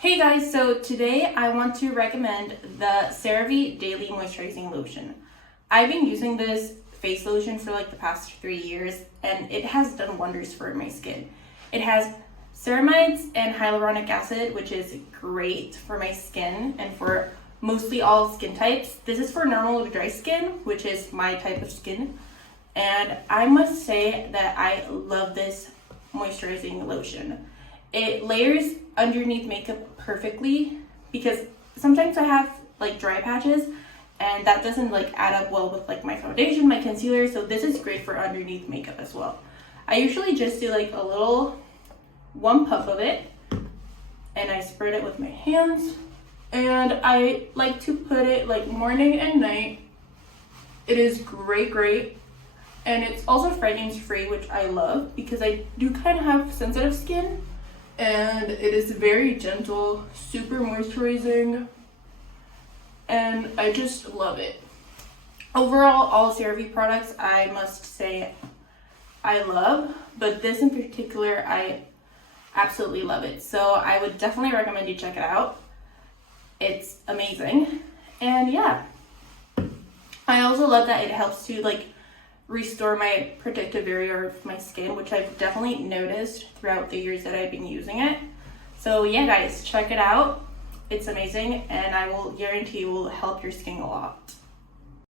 Hey guys, so today I want to recommend the CeraVe Daily Moisturizing Lotion. I've been using this face lotion for like the past 3 years and it has done wonders for my skin. It has ceramides and hyaluronic acid, which is great for my skin and for mostly all skin types. This is for normal to dry skin, which is my type of skin. And I must say that I love this moisturizing lotion. It layers underneath makeup perfectly because sometimes I have like dry patches and that doesn't like add up well with like my foundation, my concealer, so this is great for underneath makeup as well. I usually just do like a little one puff of it and I spread it with my hands, and I like to put it like morning and night. It is great. And it's also fragrance free, which I love because I do kind of have sensitive skin. And it is very gentle, super moisturizing, and I just love it. Overall, all CeraVe products I must say I love, but this in particular I absolutely love it. So I would definitely recommend you check it out. It's amazing. And yeah, I also love that it helps to like restore my protective barrier of my skin, which I've definitely noticed throughout the years that I've been using it. So yeah guys, check it out. It's amazing and I will guarantee it will help your skin a lot.